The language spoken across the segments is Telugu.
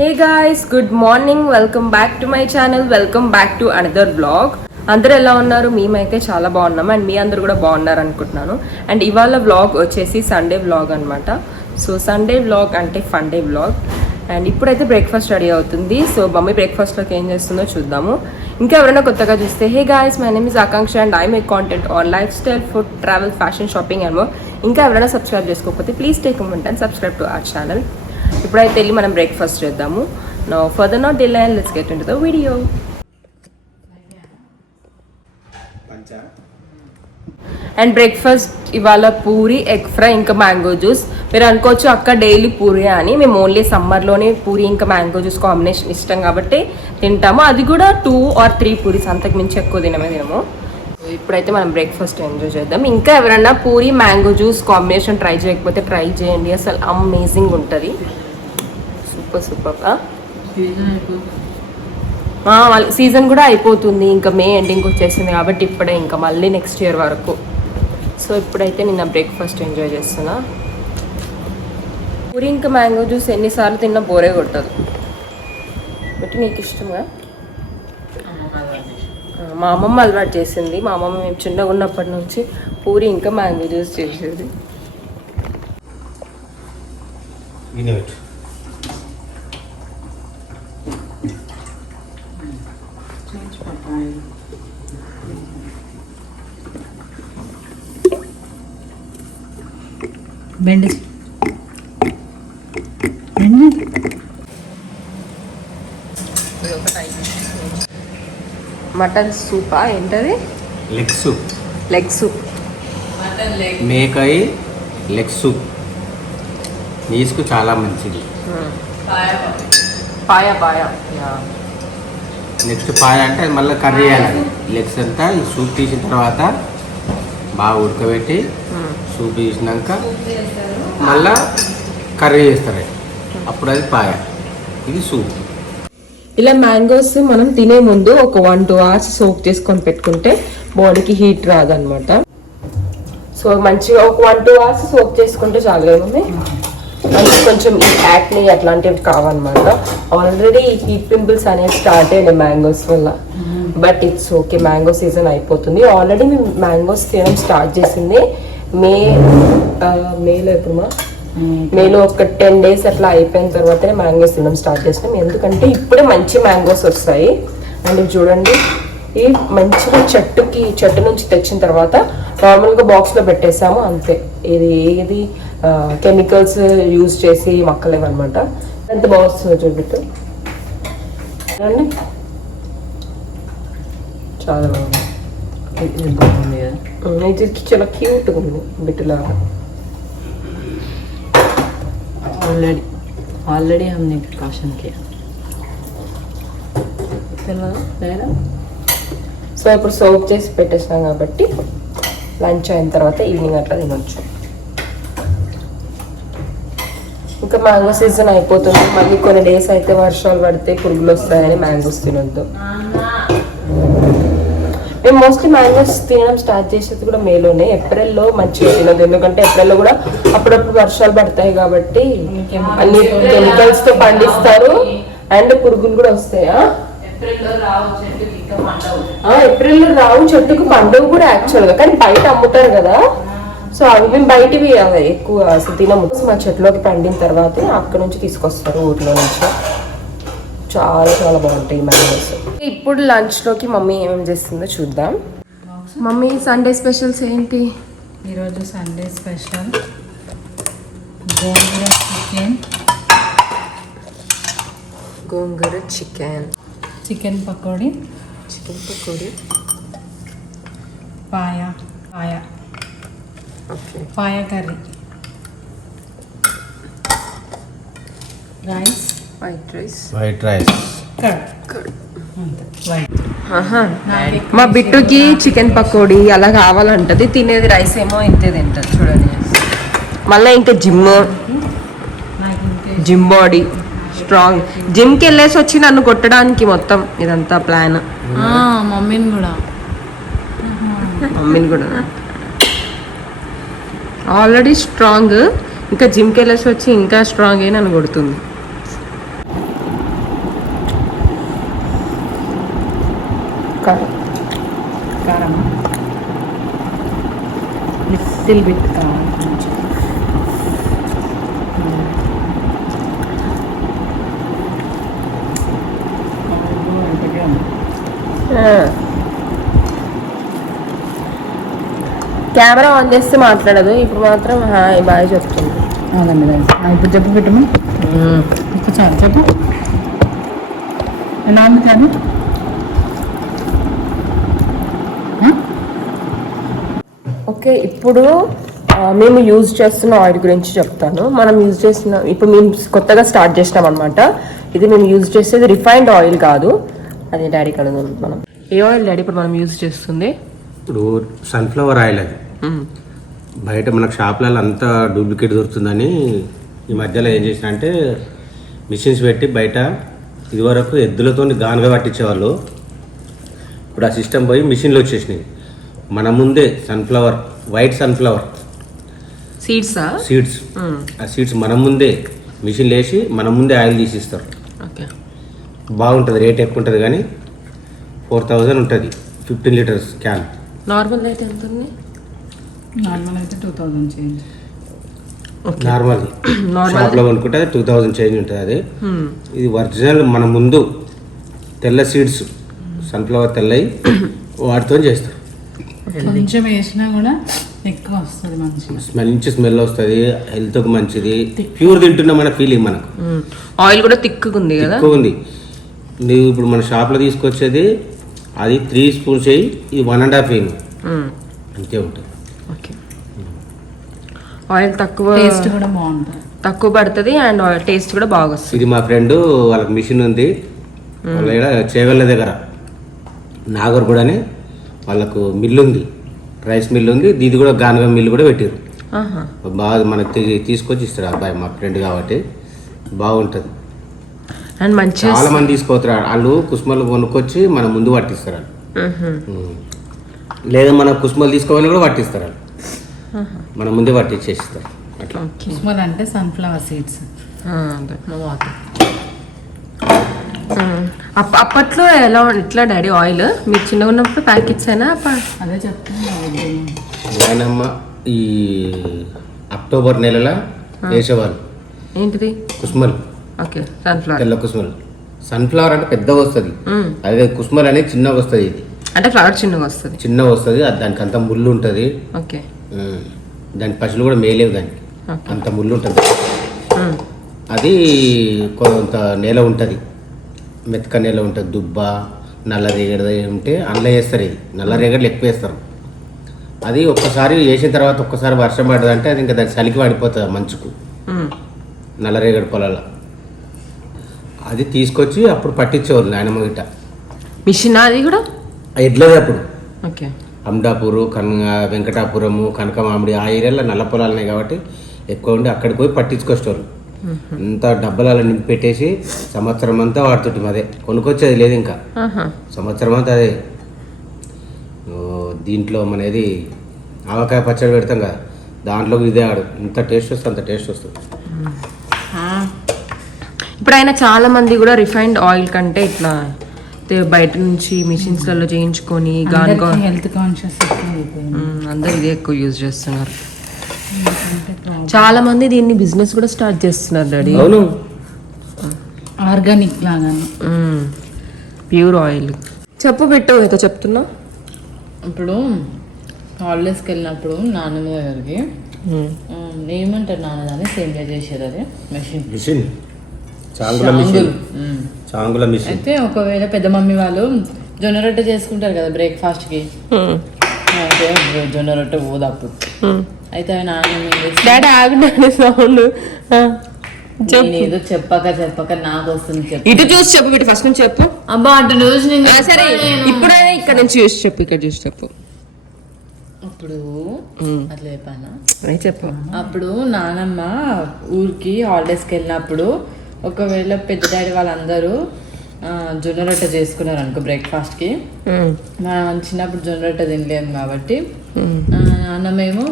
Hey guys, good morning. Welcome back to my channel. Welcome back to another vlog. అందరూ ఎలా ఉన్నారు? మేమైతే చాలా బాగున్నాము అండ్ మీ అందరు కూడా బాగున్నారు అనుకుంటున్నాను. అండ్ ఇవాళ వ్లాగ్ వచ్చేసి సండే వ్లాగ్ అనమాట. సో సండే వ్లాగ్ అంటే ఫన్ డే వ్లాగ్. అండ్ ఇప్పుడైతే బ్రేక్ఫాస్ట్ రెడీ అవుతుంది. సో మమ్మీ బ్రేక్ఫాస్ట్లోకి ఏం చేస్తుందో చూద్దాము. ఇంకా ఎవరైనా కొత్తగా చూస్తే hey guys, my name is Akanksha and I make content on lifestyle, food, travel, fashion, shopping and more. ఇంకా ఎవరైనా సబ్స్క్రైబ్ చేసుకోకపోతే please take a minute and subscribe to our channel. ఇప్పుడైతే వెళ్ళి మనం బ్రేక్ఫాస్ట్ చేద్దాము. No further not delay and let's get into the video. And breakfast ఇవాళ పూరి, ఎగ్ ఫ్రై, ఇంకా మ్యాంగో జ్యూస్. మీరు అనుకోవచ్చు అక్క డైలీ పూరి అని. మేము ఓన్లీ సమ్మర్లోనే పూరి ఇంకా మ్యాంగో జ్యూస్ కాంబినేషన్ ఇష్టం కాబట్టి తింటాము. అది కూడా 2 or 3 పూరీస్, అంతకు మించి ఎక్కువ తినము. ఇప్పుడైతే మనం బ్రేక్ఫాస్ట్ ఎంజాయ్ చేద్దాం. ఇంకా ఎవరైనా puri mango juice combination try చేయకపోతే ట్రై చేయండి. అసలు అమేజింగ్ ఉంటుంది. సూపర్. సీజన్ కూడా అయిపోతుంది, ఇంకా మే ఎండింగ్ వచ్చేసింది కాబట్టి ఇప్పుడే ఇంకా మళ్ళీ నెక్స్ట్ ఇయర్ వరకు. సో ఇప్పుడైతే నేను బ్రేక్ఫాస్ట్ ఎంజాయ్ చేస్తున్నా. పూరి ఇంకా మ్యాంగో జ్యూస్ ఎన్నిసార్లు తిన్నా బోరే కొట్టదు. బట్ నీకు ఇష్టంగా మా అమ్మమ్మ అలవాటు చేసింది. మా అమ్మమ్మ మేము చిన్నగా ఉన్నప్పటి నుంచి పూరి ఇంకా మ్యాంగో జ్యూస్ చేసేది. మటన్ సూపా? ఏంటది? Leg soup. మేకాయ లెగ్ సూప్ నీసుకు చాలా మంచిది. పాయ నెక్స్ట్ పాయ అంటే మళ్ళీ కర్రీ వేయాలి. లెగ్స్ అంతా ఈ సూప్ తీసిన తర్వాత బాగా ఉడకబెట్టి సూప్ తీసినాక మళ్ళా కర్రీ చేస్తారు. అప్పుడు అది పాయ, ఇది సూప్. ఇలా మ్యాంగోస్ మనం తినే ముందు ఒక 1-2 hours సోక్ చేసుకొని పెట్టుకుంటే బాడీకి హీట్ రాదనమాట. సో మంచిగా ఒక 1-2 hours సోక్ చేసుకుంటే చాలు ఏముంది. మనకి కొంచెం ఈ యాక్ని అట్లాంటివి కావన్నమాట. ఆల్రెడీ హీట్ పింపుల్స్ అనేవి స్టార్ట్ అయినాయి మ్యాంగోస్ వల్ల. But it's okay, mango season అయిపోతుంది. ఆల్రెడీ మేము మ్యాంగోస్ తినడం స్టార్ట్ చేసింది మేలో. ఇప్పుడు మేలో ఒక 10 days అట్లా అయిపోయిన తర్వాతనే మ్యాంగోస్ తినడం స్టార్ట్ చేసినాం. ఎందుకంటే ఇప్పుడే మంచి మ్యాంగోస్ వస్తాయి. అండ్ ఇవి చూడండి, ఇవి మంచిగా చెట్టు నుంచి తెచ్చిన తర్వాత నార్మల్గా బాక్స్లో పెట్టేసాము అంతే. ఏది కెమికల్స్ యూజ్ చేసి మొక్కలేమన్నమాట. ఎంత బాగా వస్తుందో చూడట్టు చూడండి, చాలా బాగుంది. ఇది చాలా క్యూట్గా ఉంది బిట్టులాగా. ऑलरेडी हमने प्रिकॉशन किया. సో ఇప్పుడు సోప్ చేసి పెట్టేసినాం కాబట్టి లంచ్ అయిన తర్వాత ఈవినింగ్ అట్లా తినొచ్చు. ఇంకా మ్యాంగో సీజన్ అయిపోతుంది. మళ్ళీ కొన్ని డేస్ అయితే వర్షాలు పడితే పురుగులు వస్తాయని మ్యాంగోస్ తినొద్దు. మేము మోస్ట్లీ మ్యాంగోస్ తినడం స్టార్ట్ చేసేది కూడా మేలోనే. ఏప్రిల్లో మంచిగా తినదు, ఎందుకంటే ఏప్రిల్లో కూడా అప్పుడప్పుడు వర్షాలు పడతాయి కాబట్టి అన్ని కెమికల్స్ తో పండిస్తారు అండ్ పురుగులు కూడా వస్తాయా. ఏప్రిల్లో రావు చెట్టుకు పండుగ కూడా యాక్చువల్గా, కానీ బయట అమ్ముతారు కదా. సో అవి మేము బయటవి ఎక్కువ అసలు తినము. మా చెట్లోకి పండిన తర్వాతే అక్కడ నుంచి తీసుకొస్తారు ఊర్లో నుంచి. చాలా బాగుంటాయి మ్యాంగోస్. ఇప్పుడు లంచ్లోకి మమ్మీ ఏమేమి చేస్తుందో చూద్దాం. మమ్మీ సండే స్పెషల్స్ ఏంటి? ఈరోజు సండే స్పెషల్ గోంగూర చికెన్, చికెన్ పకోడీ, పాయ కర్రీ, వైట్ రైస్, మా బిట్టుకి చికెన్ పకోడీ అలా కావాలంటది. తినేది రైస్ ఏమో ఇంతే తింటది. చూడండి, మళ్ళీ ఇంకా జిమ్ బాడీ స్ట్రాంగ్. జిమ్కి వెళ్ళేసి వచ్చి నన్ను కొట్టడానికి మొత్తం ఇదంతా ప్లాన్. మమ్మీని కూడా ఆల్రెడీ స్ట్రాంగ్, ఇంకా జిమ్కి వెళ్ళేసి వచ్చి ఇంకా స్ట్రాంగ్ అయి నన్ను కొడుతుంది. కారం. కారం లిటిల్ బిట్ కారం కొంచెం. కెమెరా ఆన్ చేస్తే మాట్లాడదు, ఇప్పుడు మాత్రం హాయ్ బాయ్ చెప్తుంది. అవునండి ఇప్పుడు చెప్పు పెట్టము. ఇప్పుడు చాలు చెప్పు ఎలా ఉంది కానీ. ఓకే, ఇప్పుడు మేము యూజ్ చేస్తున్న ఆయిల్ గురించి చెప్తాను. మనం యూజ్ చేస్తున్న, ఇప్పుడు మేము కొత్తగా స్టార్ట్ చేసినాం అనమాట. ఇది మేము యూజ్ చేసేది రిఫైన్డ్ ఆయిల్ కాదు. అది డాడీ కడుగు. మనం ఏ ఆయిల్ డాడీ ఇప్పుడు మనం యూజ్ చేస్తుంది? ఇప్పుడు సన్ఫ్లవర్ ఆయిల్ అది. బయట మనకు షాప్లలో అంతా డూప్లికేట్ దొరుకుతుందని ఈ మధ్యలో ఏం చేసిన అంటే మిషన్స్ పెట్టి బయట ఇదివరకు ఎద్దులతో గానుగా పట్టించేవాళ్ళు. ఇప్పుడు ఆ సిస్టమ్ పోయి మిషన్లు వచ్చేసినాయి. మన ముందే సన్ఫ్లవర్, వైట్ సన్ఫ్లవర్ సీడ్సా? సీడ్స్. ఆ సీడ్స్ మన ముందే మిషన్లు వేసి మన ముందే ఆయిల్ తీసిస్తారు. ఓకే, బాగుంటుంది. రేట్ ఎక్కువ ఉంటుంది కానీ 4000 ఉంటుంది 15 లీటర్స్ క్యాన్. నార్మల్ అయితే ఎంత ఉంది? నార్మల్ అయితే 2000 చేంజ్. నార్మల్ షాప్లో కొనుక్కుంటే 2000 చేంజ్ ఉంటుంది. అది ఇది ఒరిజినల్ మన ముందు తెల్ల సీడ్స్, సన్ఫ్లవర్ తెల్లయి వాటితో చేస్తారు. కొంచెం వేసినా కూడా ఎక్కువ వస్తుంది, మంచిగా మంచి స్మెల్ వస్తుంది, హెల్త్కి మంచిది. ప్యూర్ తింటున్నా మన ఫీలింగ్. మనకు ఆయిల్ కూడా థిక్గా ఉంది కదా, ఎక్కువ ఉంది. నువ్వు ఇప్పుడు మన షాప్లో తీసుకొచ్చేది అది 3 స్పూన్స్ అయ్యి ఇది 1.5 వేయి అంతే ఉంటుంది. ఓకే, ఆయిల్ తక్కువ, టేస్ట్ కూడా బాగుంటుంది, తక్కువ పడుతుంది అండ్ టేస్ట్ కూడా బాగా వస్తుంది. ఇది మా ఫ్రెండ్ వాళ్ళకి మిషన్ ఉంది, వాళ్ళ చేవెళ్ళ దగ్గర నాగర్గూడని వాళ్ళకు మిల్లు ఉంది, రైస్ మిల్లు ఉంది. ఇది కూడా గానుగ మిల్లు కూడా పెట్టారు. బాగా మనకు తీసుకొచ్చి ఇస్తారు అబ్బాయి, మా ఫ్రెండ్ కాబట్టి బాగుంటుంది. అండ్ మంచి చాలా మంది తీసుకోతారు వాళ్ళు. కుస్మలు కొనుక్కొచ్చి మన ముందు పట్టిస్తారు. లేదా మన కుస్మలు తీసుకోవాలని కూడా పట్టిస్తారు. మన ముందే పట్టించేస్తారు అట్లా. కుస్మల్ అంటే సన్ఫ్లవర్ సీడ్స్. అప్పట్లో ఎలా ఇట్లా డాడీ ఆయిల్ మీరు చిన్నగా ఉన్నప్పుడు ప్యాకెట్స్ అయినా? అదే చెప్తాను. నాయనమ్మ ఈ అక్టోబర్ నెలలో వేసేవాళ్ళు. ఏంటిది? కుస్మల్. ఓకే, సన్ఫ్లవర్, తెల్ల కుస్మల్. సన్ఫ్లవర్ అంటే పెద్దగా వస్తుంది, అదే కుస్మల్ అనేది చిన్నగా వస్తుంది. ఇది అంటే ఫ్లవర్ చిన్నగా వస్తుంది, చిన్నగా వస్తుంది. దానికి అంత ముళ్ళు ఉంటుంది. ఓకే, దాని పసులు కూడా మేలేవు, దానికి అంత ముళ్ళు ఉంటుంది. అది కొంత నేల ఉంటుంది, మెతక నేల ఉంటుంది, దుబ్బ నల్ల రేగడ ఉంటే అందులో వేస్తారు. ఇది నల్ల రేగడలు ఎక్కువ వేస్తారు. అది ఒక్కసారి వేసిన తర్వాత ఒక్కసారి వర్షం పడుతుంది అంటే అది ఇంకా దాని చలికి పడిపోతుంది మంచుకు. నల్ల రేగడి పొలాల అది తీసుకొచ్చి అప్పుడు పట్టించేవారు నాయనమ్మ గిట్ట. మిషన్ అది కూడా ఎడ్లది అప్పుడు. ఓకే, అమడాపూరు, వెంకటాపురము, కనకమామిడి ఆ ఏరియాలో నల్ల పొలాలు ఉన్నాయి కాబట్టి ఎక్కువ ఉండి అక్కడికి పోయి పట్టించుకొస్తారు. అంతా డబ్బలలో నింపి పెట్టేసి సంవత్సరం అంతా వాడుతుంటాం. అదే కొనుక్కొచ్చేది లేదు ఇంకా, సంవత్సరం అంతా అదే. దీంట్లో మనది ఆవకాయ పచ్చడి పెడతాం కదా, దాంట్లో ఇదే ఆడు. ఎంత టేస్ట్ వస్తుంది, అంత టేస్ట్ వస్తుంది. ఇప్పుడు ఆయన చాలా మంది కూడా రిఫైన్డ్ ఆయిల్ కంటే ఇట్లా బయట నుంచి మిషన్స్లలో చేయించుకొని హెల్త్ కాన్షియస్ అందరు ఇదే ఎక్కువ యూజ్ చేస్తున్నారు. చాలా మంది దీన్ని బిజినెస్ కూడా స్టార్ట్ చేస్తున్నారు డాడీ. అవును, ఆర్గానిక్ లాగా ప్యూర్ ఆయిల్. చెప్పు పెట్టు, ఏదో చెప్తున్నా. ఇప్పుడు హాలిడేస్కి వెళ్ళినప్పుడు నాన్నమ్మ దగ్గరికి ఏమంటారు నాన్న దాన్ని సేమియా చేసేది, అది మిషన్ చాంగుల మిషన్. అయితే ఒకవేళ పెద్ద మమ్మీ వాళ్ళు జొన్న రొట్టె చేసుకుంటారు కదా బ్రేక్ఫాస్ట్కి, అయితే జొన్న రొట్టె పోదు అప్పుడు. అయితే డాడీ ఆగుండే సౌండ్ ఏదో చెప్పక నాకు వస్తుంది. చెప్పు, ఇటు చూసి చెప్పు బిడ్డ, ఫస్ట్ నుంచి చెప్పు. అబ్బా అటు చూసి సరే, ఇప్పుడైనా ఇక్కడ నుంచి చూసి చెప్పు, ఇక్కడ చూసి చెప్పు. అప్పుడు అట్లా చెప్పానా? చెప్పు. అప్పుడు నానమ్మ ఊరికి హాలిడేస్కి వెళ్ళినప్పుడు ఒకవేళ పెద్ద డాడీ వాళ్ళందరూ జొన్న రొట్టె చేసుకున్నారు అనుకో బ్రేక్ఫాస్ట్కి, మనం చిన్నప్పుడు జొన్న రొట్టె తినలేము కాబట్టి నాన్నమేమో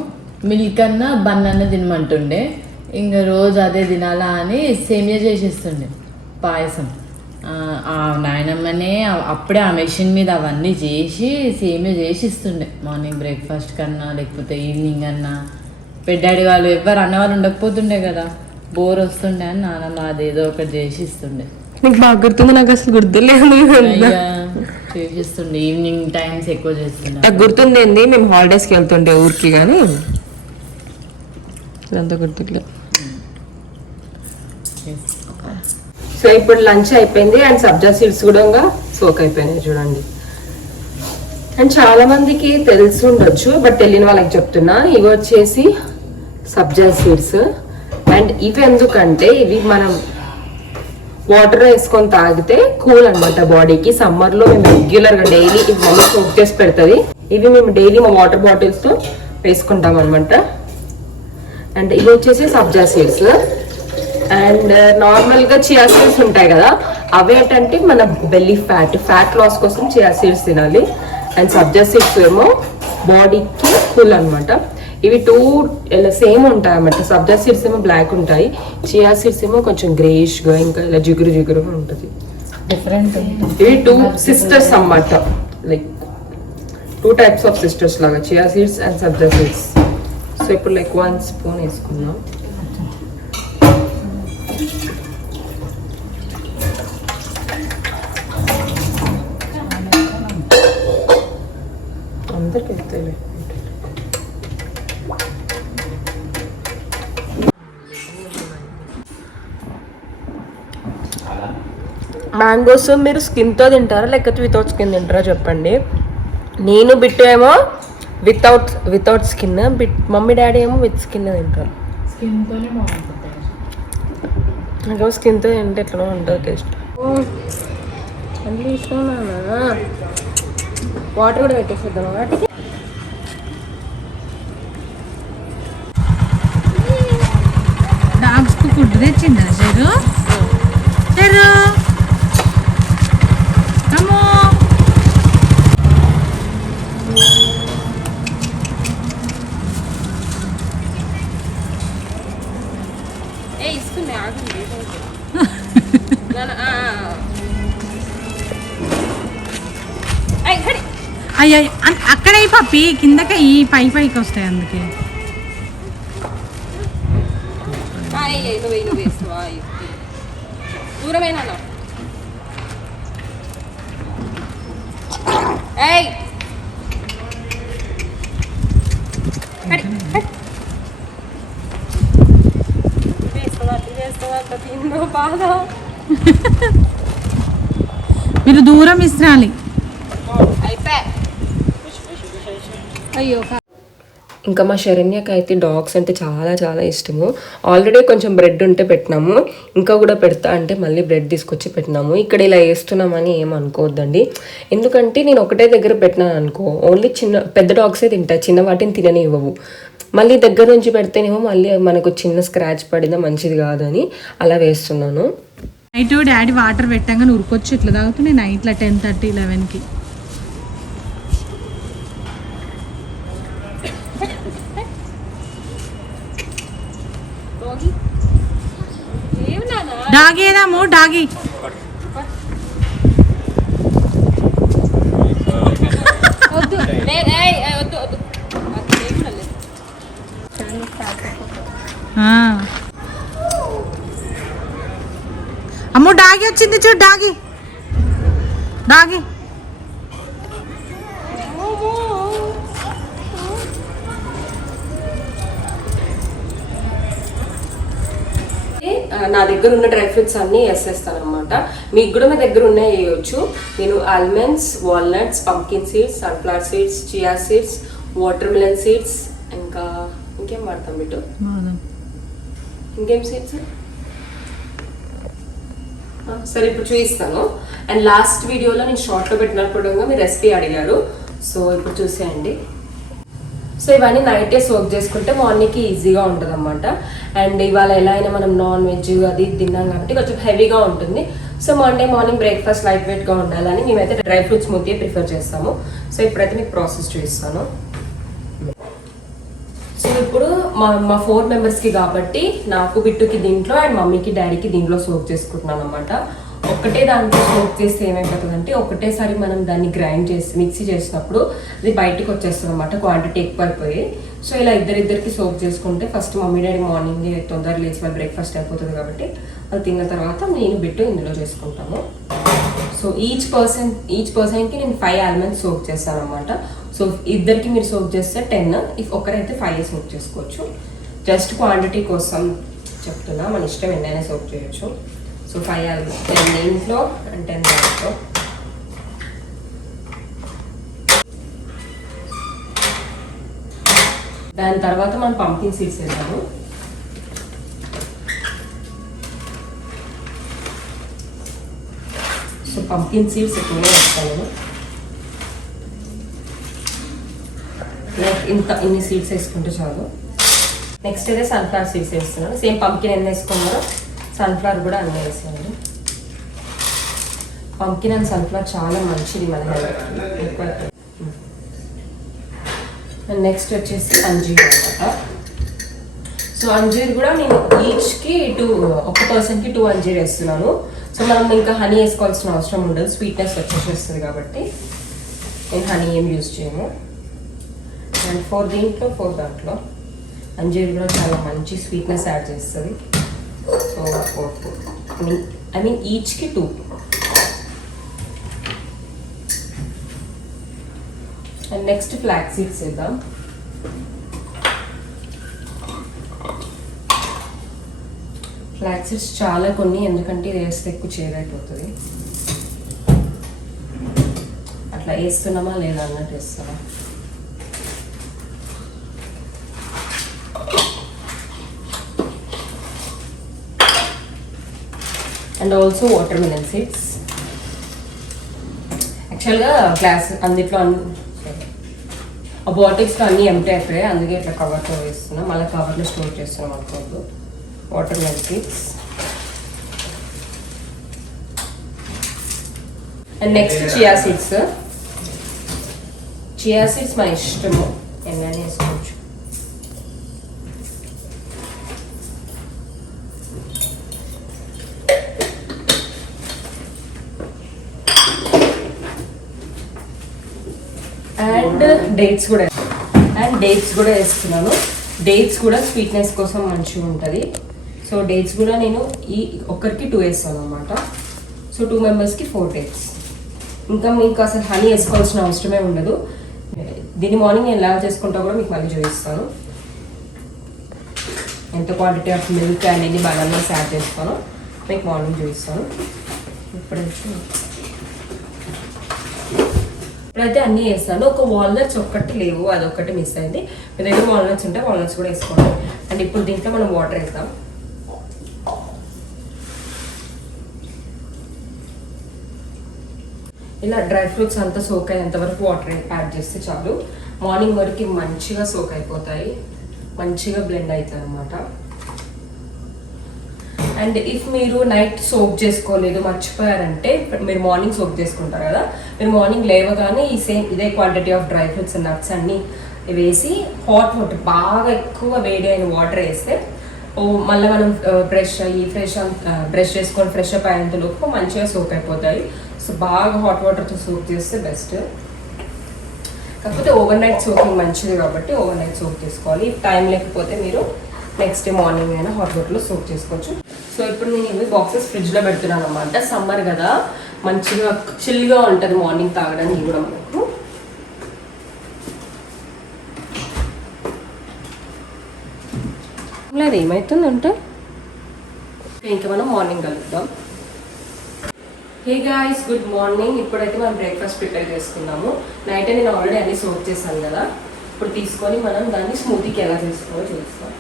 మిల్క్ అన్న బన్ అన్న తినమంటుండే. ఇంకా రోజు అదే తినాలా అని సేమియా చేసేస్తుండే, పాయసం. ఆ నాయనమ్మనే అప్పుడే ఆ మెషిన్ మీద అవన్నీ చేసి సేమే చేసి ఇస్తుండే మార్నింగ్ బ్రేక్ఫాస్ట్ కన్నా లేకపోతే ఈవినింగ్ అన్నా. పెద్దాడి వాళ్ళు ఎవ్వరు అన్నవాళ్ళు ఉండకపోతుండే కదా, బోర్ వస్తుండే అని నాన్నమ్మ అదేదో ఒకటి చేసి ఇస్తుండే. నీకు బాగా గుర్తుంది, నాకు అసలు గుర్తులేదు. చేసిస్తుండే ఈవినింగ్ టైమ్స్ ఎక్కువ చేస్తుండే. నాకు గుర్తుంది ఏంది, మేము హాలిడేస్కి వెళ్తుండే ఊరికి, కానీ ఇదంతా గుర్తులేదు. సో ఇప్పుడు లంచ్ అయిపోయింది అండ్ సబ్జా సీడ్స్ కూడా సోక్ అయిపోయినాయి చూడండి. అండ్ చాలా మందికి తెలిసి ఉండొచ్చు, బట్ తెలియని వాళ్ళకి చెప్తున్నా. ఇవి వచ్చేసి సబ్జా సీడ్స్. అండ్ ఇవి ఎందుకంటే ఇవి మనం వాటర్ వేసుకొని తాగితే కూల్ అనమాట బాడీకి. సమ్మర్ లో మేము రెగ్యులర్ గా డైలీ ఇవి మమ్మీ సోక్ చేసి పెడుతుంది. ఇవి మేము డైలీ మా వాటర్ బాటిల్స్ తో వేసుకుంటాం అనమాట. అండ్ ఇవి వచ్చేసి సబ్జా సీడ్స్. అండ్ నార్మల్ గా చియా సీడ్స్ ఉంటాయి కదా, అవేంటంటే మన బెల్లీ ఫ్యాట్ లాస్ కోసం చియా సీడ్స్ తినాలి. అండ్ సబ్జా సీడ్స్ ఏమో బాడీకి కూల్ అనమాట. ఇవి టూ ఇలా సేమ్ ఉంటాయి అన్నమాట. సబ్జా సీడ్స్ ఏమో బ్లాక్ ఉంటాయి, చియా సీడ్స్ ఏమో కొంచెం గ్రేష్ గా ఇంకా ఇలా జిగురుగా ఉంటుంది. డిఫరెంట్. ఇవి టూ సిస్టర్స్ అన్నమాట, లైక్ 2 types ఆఫ్ సిస్టర్స్ లాగా, chia seeds and sabja seeds. So ఇప్పుడు లైక్ 1 స్పూన్ వేసుకుందాం. అందరికి వెళ్తాయి. మ్యాంగోస్ మీరు స్కిన్తో తింటారా లేకపోతే వితౌట్ స్కిన్ తింటారా చెప్పండి. నేను బిట్టు ఏమో వితౌట్ స్కిన్, మమ్మీ డాడీ ఏమో విత్ స్కిన్ తింటారు. స్కిన్తోనే బాగుంటుంది. నాకు స్కిన్తో తింటే ఎట్లా ఉంటుంది టేస్ట్. అన్నీ ఇష్టం. వాటర్ కూడా పెట్టేసేద్దాం వాటికి. డాగ్స్ కు ఫుడ్ తెచ్చిందా చెరు? చెరు కమో. అయ్యో అక్కడే పప్పి కిందకి ఈ పైకి వస్తాయి అందుకే. దూరమేనా మీరు దూరం ఇస్రాలి. అయ్యో ఇంకా మా శరణ్యకి అయితే డాగ్స్ అంటే చాలా చాలా ఇష్టము. ఆల్రెడీ కొంచెం బ్రెడ్ ఉంటే పెట్టినాము, ఇంకా కూడా పెడతా అంటే మళ్ళీ బ్రెడ్ తీసుకొచ్చి పెట్టినాము. ఇక్కడ ఇలా వేస్తున్నామని ఏమనుకోవద్దండి, ఎందుకంటే నేను ఒకటే దగ్గర పెట్టినాను అనుకో, ఓన్లీ పెద్ద డాగ్సే తింటాయి, చిన్న వాటిని తినని ఇవ్వవు. మళ్ళీ దగ్గర నుంచి పెడితేనేమో మళ్ళీ మనకు చిన్న స్క్రాచ్ పడినా మంచిది కాదని అలా వేస్తున్నాను. నైట్ డాడీ వాటర్ పెట్టాక ఉరికొచ్చి ఇట్లా తాగుతున్నాయి నైట్లో 10:30, 11కి. డాగి ఏదాము డాగి. అమ్మో డాగి వచ్చింది చూడు, డాగి డాగి. నా దగ్గర ఉన్న డ్రై ఫ్రూట్స్ అన్నీ వేసేస్తాను అనమాట. మీకు కూడా మీ దగ్గర ఉన్నాయి వేయచ్చు. నేను almonds, walnuts, pumpkin seeds, sunflower seeds, chia seeds, water melon seeds, ఇంకా ఇంకేం వాడతాం బిట్టు, ఇంకేం సీడ్స్ సరే ఇప్పుడు చూపిస్తాను. అండ్ లాస్ట్ వీడియోలో నేను షార్ట్లో పెట్టినప్పుడు మీ రెసిపీ అడిగారు, సో ఇప్పుడు చూసేయండి. సో ఇవన్నీ నైటే సోక్ చేసుకుంటే మార్నింగ్కి ఈజీగా ఉంటుంది అనమాట. అండ్ ఇవాళ ఎలా అయినా మనం నాన్ వెజ్ అది తిన్నాం కాబట్టి కొంచెం హెవీగా ఉంటుంది. So Monday morning breakfast light వెయిట్గా ఉండాలని మేమైతే డ్రై ఫ్రూట్స్ స్మూతీ ప్రిఫర్ చేస్తాము. సో ఇప్పుడైతే మీకు ప్రాసెస్ చూపిస్తాను. సో ఇప్పుడు మా 4 మెంబర్స్కి కాబట్టి నాకు బిట్టుకి దీంట్లో అండ్ మమ్మీకి డాడీకి దీంట్లో సోక్ చేసుకుంటున్నాను అనమాట. ఒకటే దాంట్లో సోక్ చేస్తే ఏమైపోతుందంటే ఒకటేసారి మనం దాన్ని గ్రైండ్ చేసి మిక్సీ చేసినప్పుడు అది బయటకు వచ్చేస్తుంది అనమాట, క్వాంటిటీ ఎక్కువ అయిపోయి. సో ఇలా ఇద్దరికి సోక్ చేసుకుంటే ఫస్ట్ మమ్మీ డాడీ మార్నింగ్ తొందరగా లేచి వాళ్ళు బ్రేక్ఫాస్ట్ అయిపోతుంది కాబట్టి అది తిన్న తర్వాత నేను బిట్టు ఇందులో చేసుకుంటాము. సో ఈచ్ పర్సన్కి నేను 5 ఆల్మండ్స్ సోక్ చేస్తాను అనమాట. సో ఇద్దరికి మీరు సోక్ చేస్తే 10, ఇఫ్ ఒకరైతే 5 సోక్ చేసుకోవచ్చు. జస్ట్ క్వాంటిటీ కోసం చెప్తున్నా, మన ఇష్టం ఎన్నైనా సోక్ చేయొచ్చు. సో 5 ఆల్మండ్స్, 10 దీంట్లో అండ్ 10 దాంట్లో. దాని తర్వాత మనం పంకిన్ సీడ్స్ వేద్దాము. సో పంకిన్ సీడ్స్ ఎక్కువగా వేస్తాను. లైక్ ఇన్ని సీడ్స్ వేసుకుంటే చాలు. నెక్స్ట్ అయితే సన్ఫ్లవర్ సీడ్స్ వేస్తున్నాను. సేమ్ పంకిన్ ఎన్ని వేసుకున్నారో సన్ఫ్లవర్ కూడా అన్నీ వేసాను. పంకిన్ అండ్ సన్ఫ్లవర్ చాలా మంచిది మన హెల్త్కి ఎక్కువ. అండ్ నెక్స్ట్ వచ్చేసి అంజీర్ అనమాట. సో అంజీర్ కూడా నేను ఈచ్కి ఒక పర్సన్కి 2 అంజీర్ వేస్తున్నాను. సో మనం ఇంకా హనీ వేసుకోవాల్సిన అవసరం ఉండదు, స్వీట్నెస్ వచ్చేసేస్తుంది కాబట్టి నేను హనీ ఏం యూజ్ చేయను. అండ్ 4 దీంట్లో 4 దాంట్లో అంజీర్ కూడా చాలా మంచి స్వీట్నెస్ యాడ్ చేస్తుంది. సో 4 ఐ మీన్ ఈచ్కి 2. అండ్ నెక్స్ట్ ఫ్లాక్స్ సీడ్స్ వేద్దాం. ఫ్లాక్స్ సీడ్స్ చాలా కొన్ని, ఎందుకంటే ఇది వేస్తే ఎక్కువ చేదైపోతుంది. అట్లా వేస్తున్నామా లేదా అన్నట్టు వేస్తామా. And also watermelon seeds. యాక్చువల్గా గ్లాస్ అందులో ఆ బాటిల్స్లో అన్నీ ఎంటీ అయిపోయాయి, అందుకే ఇట్లా కవర్తో వేస్తున్నాం. మళ్ళీ కవర్లో స్టోర్ చేస్తున్నాం అనుకోవద్దు. Water melon seeds. And next chia seeds. Chia seeds మన ఇష్టము, ఎన్నైనా వేసుకోవచ్చు. అండ్ డేట్స్ కూడా వేస్తున్నాను. డేట్స్ కూడా స్వీట్నెస్ కోసం మంచిగా ఉంటుంది. సో డేట్స్ కూడా నేను ఒక్కరికి 2 వేస్తాను అనమాట. సో 2 మెంబర్స్కి 4 డేట్స్. ఇంకా మీకు అసలు హనీ వేసుకోవాల్సిన అవసరమే ఉండదు. దీన్ని మార్నింగ్ నేను ఎలా చేసుకుంటా కూడా మీకు మళ్ళీ చూపిస్తాను. ఎంత క్వాంటిటీ ఆఫ్ మిల్క్ అండ్ ఎన్ని బనానాస్ యాడ్ చేస్తానో మీకు మార్నింగ్ చూపిస్తాను. ఇప్పుడైతే అన్నీ వేస్తాను. ఒక వాల్నట్స్ ఒక్కటి లేవు, అదొక్కటి మిస్ అయింది. మీ దగ్గర వాల్నట్స్ ఉంటే వాల్నట్స్ కూడా వేసుకోండి. అండ్ ఇప్పుడు దీంట్లో మనం వాటర్ వేస్తాం. ఇలా డ్రై ఫ్రూట్స్ అంతా సోక్ అయ్యేంత వరకు వాటర్ యాడ్ చేస్తే చాలు. మార్నింగ్ వరకు మంచిగా సోక్ అయిపోతాయి, మంచిగా బ్లెండ్ అవుతాయి అన్నమాట. అండ్ ఇఫ్ మీరు నైట్ సోక్ చేసుకోలేదు మర్చిపోయారంటే మీరు మార్నింగ్ సోక్ చేసుకుంటారు కదా, మీరు మార్నింగ్ లేవగానే ఇదే quantity of dry fruits and nuts అన్నీ వేసి హాట్ వాటర్ బాగా ఎక్కువ వేడి అయిన వాటర్ వేస్తే మళ్ళీ మనం బ్రష్ చేసుకొని ఫ్రెష్ అప్ అయ్యేంతలోపు మంచిగా సోక్ అయిపోతాయి. సో బాగా హాట్ వాటర్తో సోక్ చేస్తే బెస్ట్. కాకపోతే ఓవర్ నైట్ సోకింగ్ మంచిది కాబట్టి ఓవర్ నైట్ సోక్ చేసుకోవాలి. టైం లేకపోతే మీరు నెక్స్ట్ డే మార్నింగ్ అయినా హాట్ వాటర్లో సోక్ చేసుకోవచ్చు. సో ఇప్పుడు నేను ఇవి బాక్సెస్ ఫ్రిడ్జ్లో పెడుతున్నాను అనమాట. సమ్మర్ కదా, మంచిగా చిల్గా ఉంటుంది మార్నింగ్ తాగడానికి కూడా మనకు. లేదు ఏమవుతుందంటే ఇంకా మనం మార్నింగ్ కలుద్దాం. Hey guys, good morning. ఇప్పుడైతే మనం బ్రేక్ఫాస్ట్ ప్రిపేర్ చేసుకున్నాము. నైట్ నేను ఆల్రెడీ అన్ని సోక్ చేశాను కదా, ఇప్పుడు తీసుకొని మనం దాన్ని స్మూతీకి ఎలా చేసుకోవాలో చూస్తాం.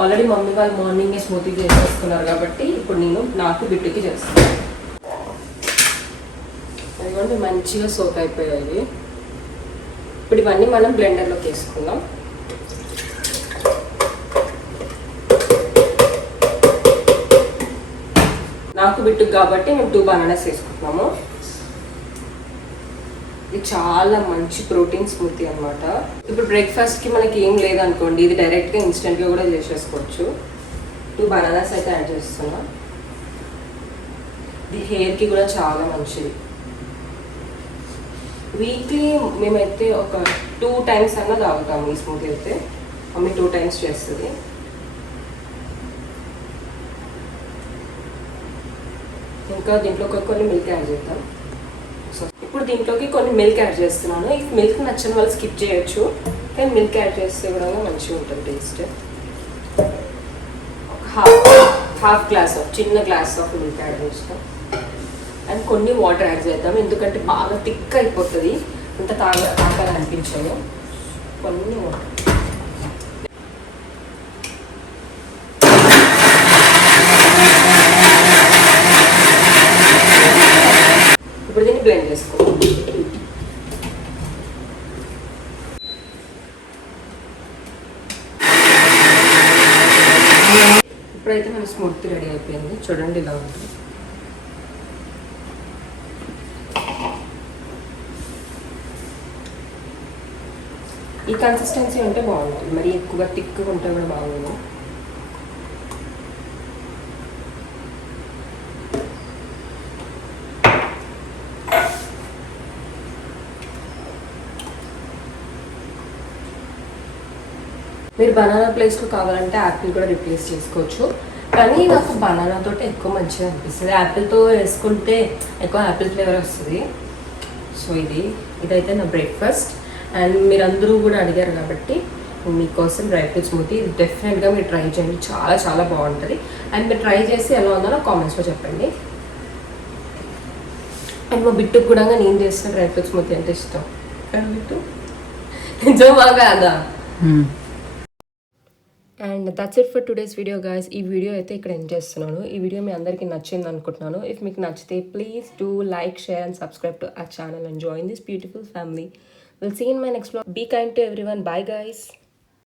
ఆల్రెడీ మమ్మీ వాళ్ళు మార్నింగే స్మూతీ చేసేసుకున్నారు కాబట్టి ఇప్పుడు నేను నాకు బిట్టుకి చేస్తాను. అదిగోండి మంచిగా సోక్ అయిపోయాయి. ఇప్పుడు ఇవన్నీ మనం బ్లెండర్లోకి వేసుకుందాం. నాకు బిట్టుకు కాబట్టి మేము 2 బనానాస్ వేసుకుంటున్నాము. ఇది చాలా మంచి ప్రోటీన్ స్మూతీ అనమాట. ఇప్పుడు బ్రేక్ఫాస్ట్కి మనకి ఏం లేదనుకోండి, ఇది డైరెక్ట్గా ఇన్స్టెంట్గా కూడా చేసేసుకోవచ్చు. 2 బనానాస్ అయితే యాడ్ చేస్తున్నా. ఇది హెయిర్కి కూడా చాలా మంచిది. వీక్లీ మేమైతే ఒక 2 times అన్నా తాగుతాము ఈ స్మూతీ అయితే. మమ్మీ 2 times చేస్తుంది. ఇంకా దీంట్లో కొన్ని మిల్క్ యాడ్ చేద్దాం. సో ఇప్పుడు దీంట్లోకి కొన్ని మిల్క్ యాడ్ చేస్తున్నాను. ఈ మిల్క్ నచ్చని వాళ్ళు స్కిప్ చేయొచ్చు, కానీ మిల్క్ యాడ్ చేస్తే కూడా మంచిగా ఉంటుంది టేస్ట్. హాఫ్ గ్లాస్ చిన్న గ్లాస్ ఆఫ్ మిల్క్ యాడ్ చేస్తాం. అండ్ కొన్ని వాటర్ యాడ్ చేద్దాం, ఎందుకంటే బాగా థిక్ అయిపోతుంది, అంత తాగాలని అనిపించదు. కొన్ని వాటర్. ఇప్పుడు దీన్ని బ్లెండ్ చేసుకోవాలి. ఇప్పుడైతే మన స్మూతీ రెడీ అయిపోయింది. చూడండి ఇలా ఉంటుంది. ఈ కన్సిస్టెన్సీ ఉంటే బాగుంటుంది, మరి ఎక్కువగా థిక్గా ఉంటే కూడా బాగుంది. మీరు బనానా ప్లేస్లో కావాలంటే యాపిల్ కూడా రిప్లేస్ చేసుకోవచ్చు, కానీ నాకు బనానాతో ఎక్కువ మంచిగా అనిపిస్తుంది. యాపిల్తో వేసుకుంటే ఎక్కువ యాపిల్ ఫ్లేవర్ వస్తుంది. సో ఇదైతే నా బ్రేక్ఫాస్ట్. అండ్ మీరందరూ కూడా అడిగారు కాబట్టి మీకోసం డ్రై ఫ్రూట్ స్మూతీ. ఇది డెఫినెట్గా మీరు ట్రై చేయండి, చాలా చాలా బాగుంటుంది. అండ్ మీరు ట్రై చేసి ఎలా ఉందో నాకు కామెంట్స్లో చెప్పండి. అండ్ మా బిట్టుకు కూడా నేను చేసిన డ్రై ఫ్రూట్ స్మూతీ అంటే ఇష్టం. బిట్టు నిజమా కాదా? And that's it for today's video guys. ఈ వీడియో అయితే ఇక్కడ ఎండ్ చేస్తున్నాను. ఈ వీడియో మీ అందరికీ నచ్చింది అనుకుంటున్నాను. ఇఫ్ మీకు నచ్చితే please do like, share and subscribe to our channel and join this beautiful family. We'll see you in my next vlog. Be kind to everyone. Bye guys.